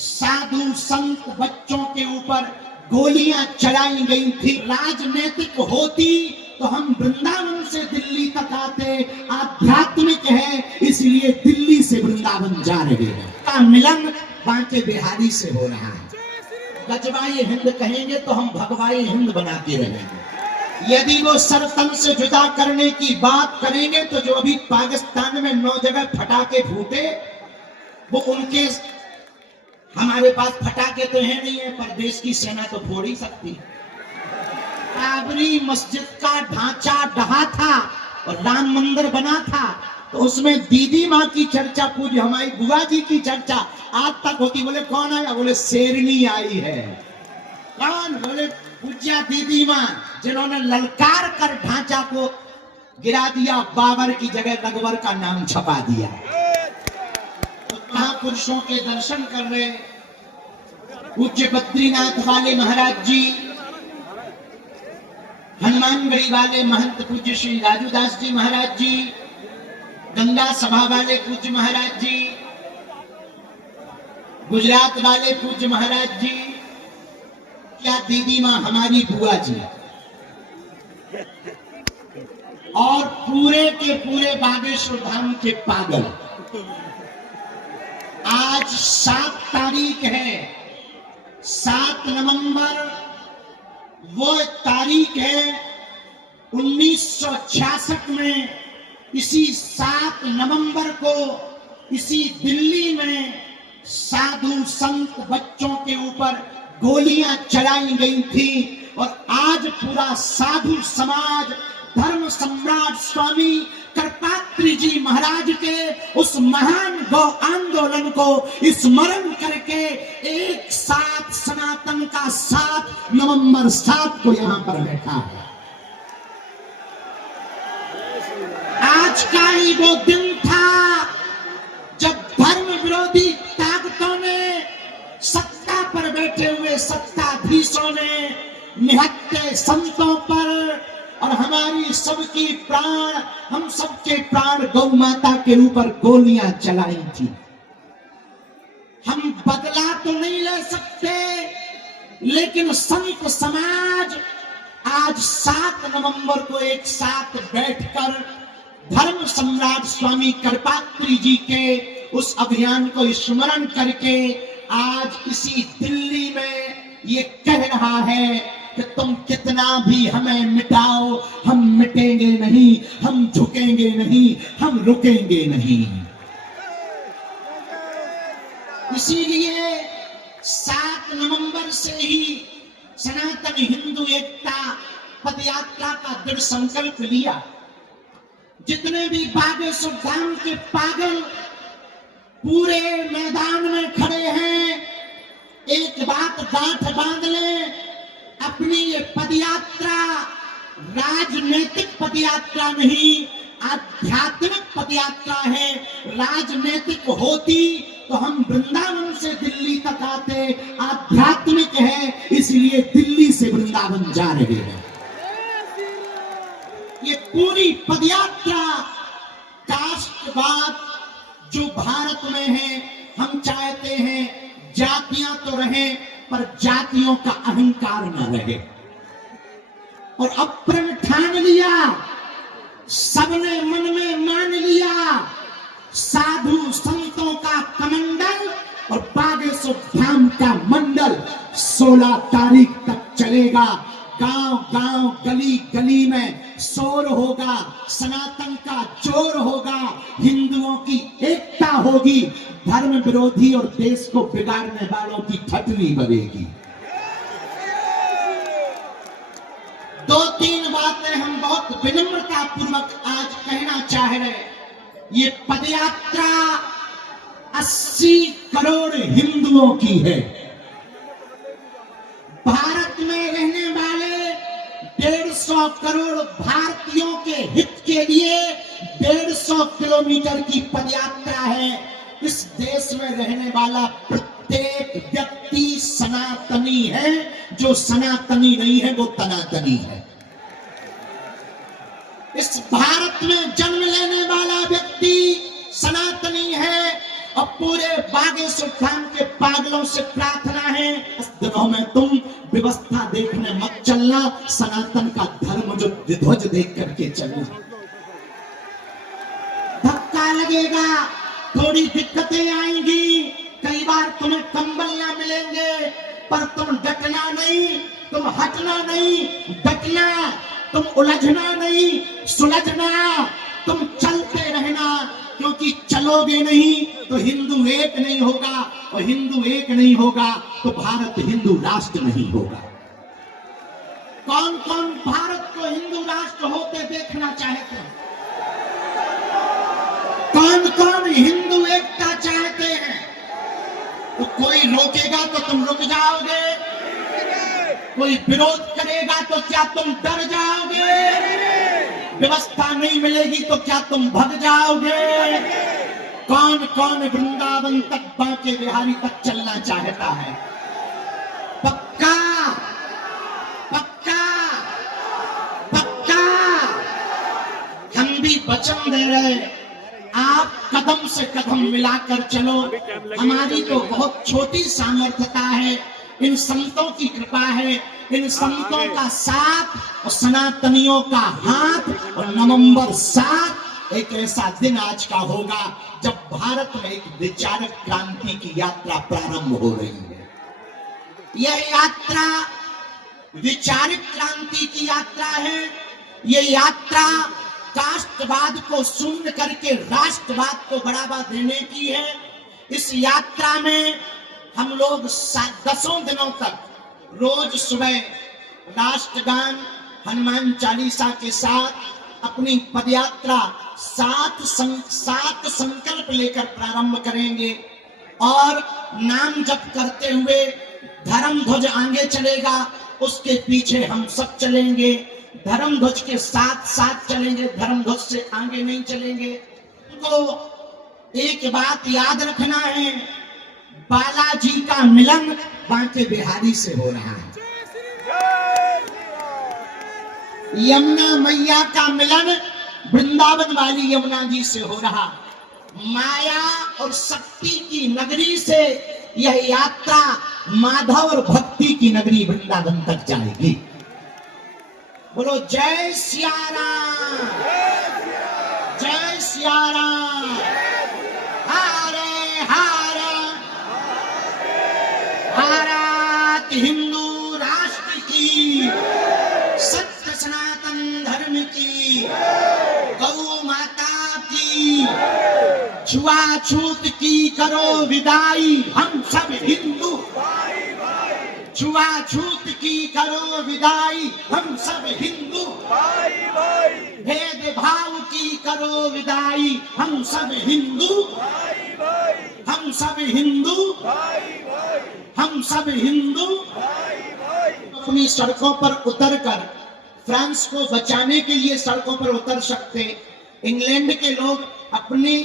साधु संत बच्चों के ऊपर गोलियां चलाई गई थी। राजनीतिक होती तो हम वृंदावन से दिल्ली तक आते। आध्यात्मिक है इसलिए दिल्ली से वृंदावन जा रहे हैं। का मिलन बांके बिहारी से हो रहा है। गजवाई हिंद कहेंगे तो हम भगवाई हिंद बनाते रहेंगे। यदि वो सरतन से जुदा करने की बात करेंगे तो जो अभी पाकिस्तान में 9 जगह फटाके फूटे वो उनके, हमारे पास फटाके तो है नहीं है पर देश की सेना तो फोड़ ही सकती है। बाबरी मस्जिद का ढांचा ढहा था और राम मंदिर बना था तो उसमें दीदी माँ की चर्चा, पूज्य हमारी बुआ जी की चर्चा आज तक होती। बोले कौन आया? बोले शेरनी आई है। कौन? बोले पूज्या दीदी माँ, जिन्होंने ललकार कर ढांचा को गिरा दिया, बाबर की जगह अकबर का नाम छपा दिया। तो महापुरुषों के दर्शन कर रहे पूज्य बद्रीनाथ वाले महाराज जी, हनुमानगढ़ी वाले महंत पूज्य श्री राजूदास जी महाराज जी, गंगा सभा वाले पूज्य महाराज जी, गुजरात वाले पूज्य महाराज जी, क्या दीदी माँ हमारी बुआ जी, और पूरे के पूरे बागेश्वर धाम के पागल। आज 7 तारीख है, 7 नवंबर वो तारीख है 1966 में। इसी 7 नवंबर को इसी दिल्ली में साधु संत बच्चों के ऊपर गोलियां चलाई गई थी और आज पूरा साधु समाज धर्म सम्राट स्वामी कर्पात्री जी महाराज के उस महान गौ आंदोलन को स्मरण करके एक साथ सनातन का 7 नवंबर 7 को यहां पर बैठा है। आज का ही वो दिन था जब धर्म विरोधी ताकतों ने, सत्ता पर बैठे हुए सत्ताधीशों ने निहत्थे संतों पर और हमारी सबकी प्राण, हम सबके प्राण गौ माता के ऊपर गोलियां चलाई थी। हम बदला तो नहीं ले सकते लेकिन संत समाज आज 7 नवंबर को एक साथ बैठकर धर्म सम्राट स्वामी कर्पात्री जी के उस अभियान को स्मरण करके आज इसी दिल्ली में ये कह रहा है कि तुम कितना भी हमें मिटाओ, हम मिटेंगे नहीं, हम झुकेंगे नहीं, हम रुकेंगे नहीं। इसीलिए 7 नवंबर से ही सनातन हिंदू एकता पदयात्रा का दृढ़ संकल्प लिया। जितने भी बागेश्वर धाम के पागल पूरे मैदान में खड़े हैं, एक बात गांठ बांध लें, अपनी ये पदयात्रा राजनीतिक पदयात्रा नहीं, आध्यात्मिक पदयात्रा है। राजनीतिक होती तो हम वृंदावन से दिल्ली तक आते। आध्यात्मिक है इसलिए दिल्ली से वृंदावन जा रहे हैं। ये पूरी पदयात्रा कास्टवाद जो भारत में है, हम चाहते हैं जातियां तो रहें पर जातियों का अहंकार न रहे। और अब प्रण ठान लिया, सबने मन में मान लिया, साधु संतों का कमंडल और बागेश्वर धाम का मंडल 16 तारीख तक चलेगा। गांव गांव गली गली में शोर होगा, सनातन का जोर होगा, हिंदुओं की एकता होगी, धर्म विरोधी और देश को बिगाड़ने वालों की ठटनी बजेगी। 2-3 बातें हम बहुत विनम्रता पूर्वक आज कहना चाह रहे। ये पदयात्रा 80 करोड़ हिंदुओं की है। भारत में रहने वाले 150 करोड़ भारतीयों के हित के लिए 150 किलोमीटर की पदयात्रा है। इस देश में रहने वाला प्रत्येक व्यक्ति सनातनी है, जो सनातनी नहीं है वो तनातनी है। इस भारत में जन्म लेने वाला व्यक्ति सनातनी है, और पूरे बागेश्वर के पागलों से प्रार्थना है, इस दिनों में तुम व्यवस्था देखने मत चलना, सनातन का धर्म जो ध्वज देख करके चलना। धक्का लगेगा, थोड़ी दिक्कतें आएंगी, कई बार तुम्हें कंबल ना मिलेंगे, पर तुम डटना नहीं, तुम हटना नहीं, डटना, तुम उलझना नहीं, सुलझना, तुम चलते रहना, क्योंकि चलोगे नहीं तो हिंदू एक नहीं होगा, और हिंदू एक नहीं होगा तो भारत हिंदू राष्ट्र नहीं होगा। कौन कौन भारत को हिंदू राष्ट्र होते देखना चाहते हैं? कौन कौन हिंदू एकता चाहते हैं? तो कोई रोकेगा तो तुम रुक जाओगे, कोई विरोध करेगा तो क्या तुम डर जाओगे? व्यवस्था नहीं मिलेगी तो क्या तुम भग जाओगे? कौन कौन वृंदावन तक, बांके बिहारी तक चलना चाहता है? पक्का पक्का पक्का हम भी वचन दे रहे, आप कदम से कदम मिलाकर चलो। हमारी तो बहुत छोटी सामर्थ्यता है, इन संतों की कृपा है, इन संतों का साथ और सनातनियों का हाथ। और नवंबर 7 एक ऐसा दिन आज का होगा जब भारत में एक विचारक क्रांति की यात्रा प्रारंभ हो रही है। यह यात्रा विचारक क्रांति की यात्रा है। यह यात्रा कास्टवाद को शून्य करके राष्ट्रवाद को बढ़ावा देने की है। इस यात्रा में हम लोग 10 दिनों तक रोज सुबह राष्ट्रगान, हनुमान चालीसा के साथ अपनी पदयात्रा 7 संकल्प लेकर प्रारंभ करेंगे, और नाम जप करते हुए धर्म ध्वज आगे चलेगा, उसके पीछे हम सब चलेंगे। धर्म ध्वज के साथ साथ चलेंगे, धर्म ध्वज से आगे नहीं चलेंगे। तो एक बात याद रखना है, बालाजी का मिलन बांके बिहारी से हो रहा है, यमुना मैया का मिलन वृंदावन वाली यमुना जी से हो रहा। माया और शक्ति की नगरी से यह यात्रा माधव और भक्ति की नगरी वृंदावन तक जाएगी। बोलो जय सिया राम, जय सिया राम, हरे हरे, भारत हिंदू राष्ट्र की, सत्य सनातन धर्म की, गौ माता की, छुआछूत की करो विदाई, हम सब हिंदू, छुआछूत की करो विदाई, हम सब हिंदू, भेदभाव की करो विदाई, हम सब हिंदू, हम सब हिंदू, हम सब हिंदू। अपनी सड़कों पर उतरकर फ्रांस को बचाने के लिए सड़कों पर उतर सकते, इंग्लैंड के लोग अपने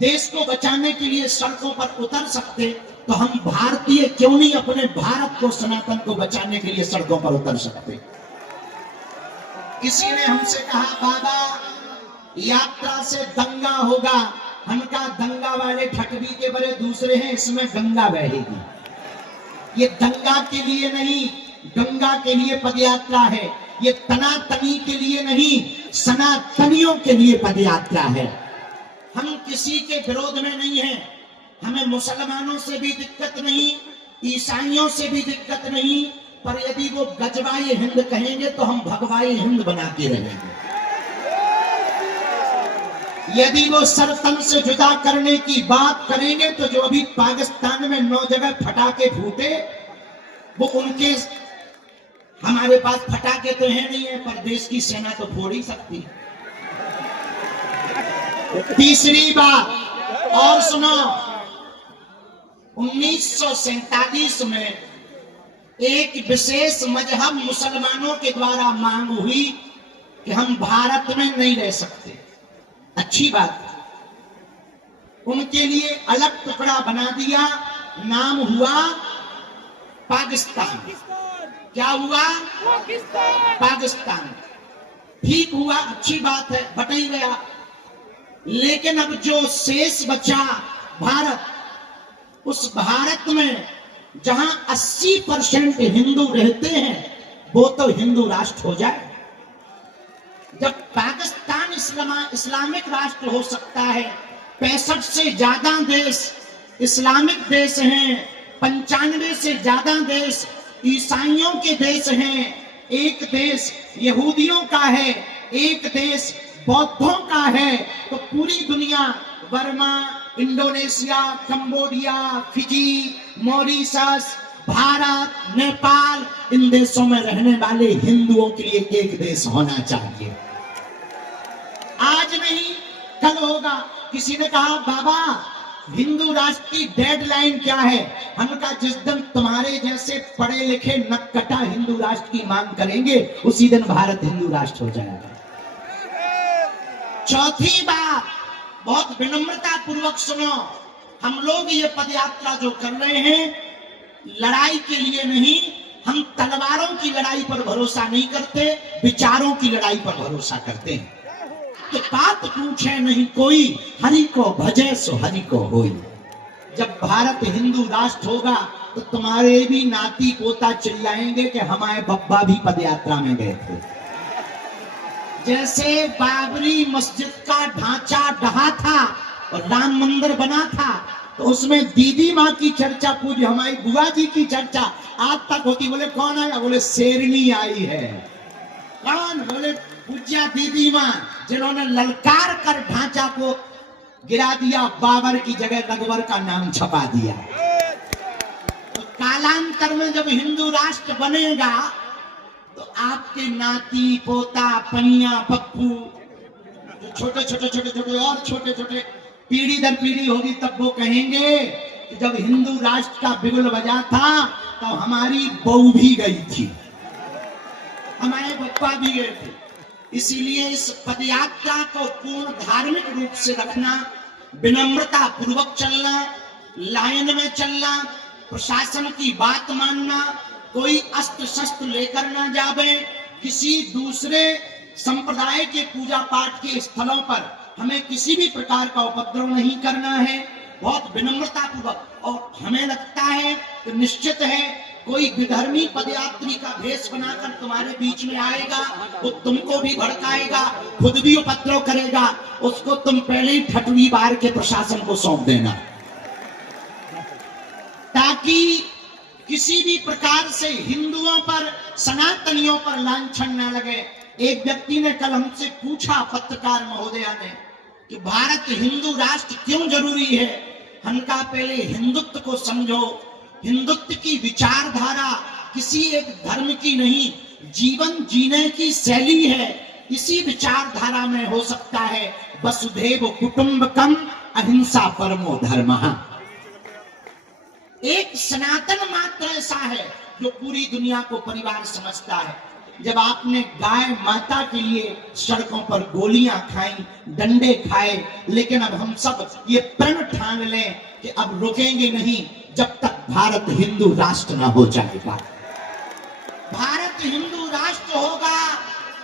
देश को बचाने के लिए सड़कों पर उतर सकते, तो हम भारतीय क्यों नहीं अपने भारत को, सनातन को बचाने के लिए सड़कों पर उतर सकते? किसी ने हमसे कहा बाबा यात्रा से दंगा होगा, हम कहा दंगा वाले ठकवी के बड़े दूसरे हैं, इसमें गंगा बहेगी। ये दंगा के लिए नहीं, गंगा के लिए पदयात्रा है, ये तनातनी के लिए नहीं, सनातनियों के लिए पदयात्रा है। हम किसी के विरोध में नहीं हैं, हमें मुसलमानों से भी दिक्कत नहीं, ईसाइयों से भी दिक्कत नहीं, पर यदि वो गजवाए हिंद कहेंगे तो हम भगवाए हिंद बना के रहेंगे। यदि वो सरतन से जुदा करने की बात करेंगे तो जो अभी पाकिस्तान में 9 जगह फटाके फूटे, वो उनके, हमारे पास फटाके तो है नहीं है, पर देश की सेना तो फोड़ ही सकती है। तीसरी बात और सुनो, 1947 में एक विशेष मजहब मुसलमानों के द्वारा मांग हुई कि हम भारत में नहीं रह सकते। अच्छी बात, उनके लिए अलग टुकड़ा बना दिया, नाम हुआ पाकिस्तान। क्या हुआ? पाकिस्तान। ठीक हुआ, अच्छी बात है, बट ही गया। लेकिन अब जो शेष बचा भारत, उस भारत में जहां 80% हिंदू रहते हैं, वो तो हिंदू राष्ट्र हो जाए। जब पाकिस्तान इस्लामिक राष्ट्र हो सकता है, 65 से ज्यादा देश इस्लामिक देश हैं, 95 से ज्यादा देश ईसाइयों के देश हैं, एक देश यहूदियों का है, एक देश बौद्धों का है, तो पूरी दुनिया Burma, Indonesia, Cambodia, Fiji, Mauritius, Bharat, Nepal, इन देशों में रहने वाले हिंदुओं के लिए एक देश होना चाहिए। आज नहीं कल होगा। किसी ने कहा बाबा हिंदू राष्ट्र की डेडलाइन क्या है? हम कहा जिस दिन तुम्हारे जैसे पढ़े लिखे नक्कटा हिंदू राष्ट्र की मांग करेंगे, उसी दिन भारत हिंदू राष्ट्र हो जाएगा। चौथी बात, बहुत विनम्रता पूर्वक सुनो, हम लोग ये पदयात्रा जो कर रहे हैं, लड़ाई के लिए नहीं, हम तलवारों की लड़ाई पर भरोसा नहीं करते, विचारों की लड़ाई पर भरोसा करते हैं। तो बात पूछे नहीं कोई, हरि को भजे सो हरि को होई। जब भारत हिंदू राष्ट्र होगा तो तुम्हारे भी नाती पोता चिल्लाएंगे कि हमारे बब्बा भी पदयात्रा में गए थे। जैसे बाबरी मस्जिद का ढांचा ढहा था और राम मंदिर बना था, तो उसमें दीदी माँ की चर्चा, पूरी हमारी बुआ जी की चर्चा आज तक होती। बोले कौन आया? बोले शेरनी आई है। कौन? बोले पूज्या दीदी माँ, जिन्होंने ललकार कर ढांचा को गिरा दिया, बाबर की जगह अकबर का नाम छपा दिया। तो कालांतर में जब हिंदू राष्ट्र बनेगा तो आपके नाती पोता पनिया पप्पू, छोटे छोटे छोटे छोटे और छोटे छोटे पीढ़ी दर पीढ़ी होगी, तब वो कहेंगे कि जब हिंदू राष्ट्र का बिगुल बजा था तो हमारी बहू भी गई थी, हमारे पप्पा भी गए थे। इसीलिए इस पदयात्रा को पूर्ण धार्मिक रूप से रखना, विनम्रता पूर्वक चलना, लाइन में चलना, प्रशासन की बात मानना, कोई अस्त्र शस्त्र लेकर ना जावे, किसी दूसरे संप्रदाय के पूजा पाठ के स्थलों पर हमें किसी भी प्रकार का उपद्रव नहीं करना है, बहुत विनम्रता पूर्वक। और हमें लगता है कि निश्चित है कोई विधर्मी पदयात्री का भेष बनाकर तुम्हारे बीच में आएगा, वो तुमको भी भड़काएगा, खुद भी उपद्रव करेगा, उसको तुम पहले ही ठटवी बार के प्रशासन को सौंप देना, ताकि किसी भी प्रकार से हिंदुओं पर, सनातनियों पर लांछन न लगे। एक व्यक्ति ने कल हमसे पूछा, पत्रकार महोदया ने, कि भारत हिंदू राष्ट्र क्यों जरूरी है? हम कहा पहले हिंदुत्व को समझो। हिंदुत्व की विचारधारा किसी एक धर्म की नहीं, जीवन जीने की शैली है। इसी विचारधारा में हो सकता है वसुधैव कुटुंबकम अहिंसा परमो धर्मः। एक सनातन मात्र ऐसा है जो पूरी दुनिया को परिवार समझता है। जब आपने गाय माता के लिए सड़कों पर गोलियां खाई, डंडे खाए, लेकिन अब हम सब ये प्रण ठान लें कि अब रुकेंगे नहीं जब तक भारत हिंदू राष्ट्र न हो जाएगा। भारत हिंदू राष्ट्र होगा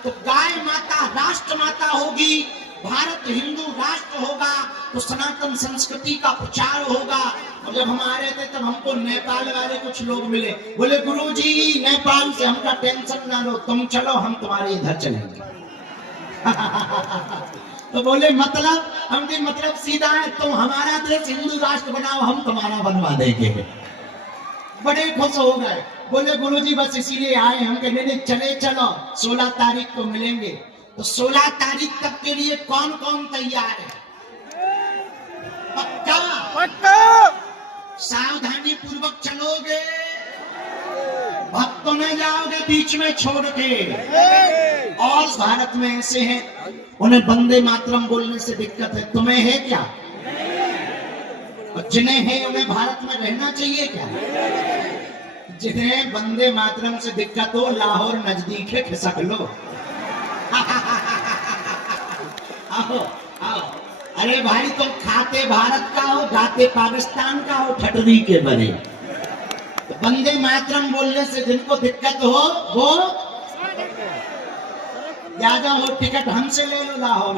तो गाय माता राष्ट्र माता होगी, भारत हिंदू राष्ट्र होगा तो सनातन संस्कृति का प्रचार होगा। और जब हम आ रहे थे तब हमको नेपाल वाले कुछ लोग मिले, बोले गुरुजी नेपाल से हमका टेंशन ना लो, तुम चलो हम तुम्हारे इधर चलेंगे। तो बोले मतलब? हमके मतलब सीधा है, तुम हमारा देश हिंदू राष्ट्र बनाओ, हम तुम्हारा बनवा देंगे। बड़े खुश हो गए, बोले गुरुजी बस इसीलिए आए। हम कहने चले चलो 16 तारीख को मिलेंगे। तो 16 तारीख तक के लिए कौन कौन तैयार है? पक्का? पक्का। सावधानी पूर्वक चलोगे, भक्तों में जाओगे बीच में छोड़ के। और भारत में ऐसे हैं उन्हें वंदे मातरम बोलने से दिक्कत है, तुम्हें है क्या? और जिन्हें है उन्हें भारत में रहना चाहिए क्या? जिन्हें वंदे मातरम से दिक्कत हो, लाहौर नजदीक है, खिसक लो। आओ आओ। अरे भाई तुम खाते भारत का हो, गाते पाकिस्तान का हो, ठटरी के बने। तो वंदे मातरम बोलने से जिनको दिक्कत हो वो ज्यादा हो, टिकट हमसे ले लो लाहौर।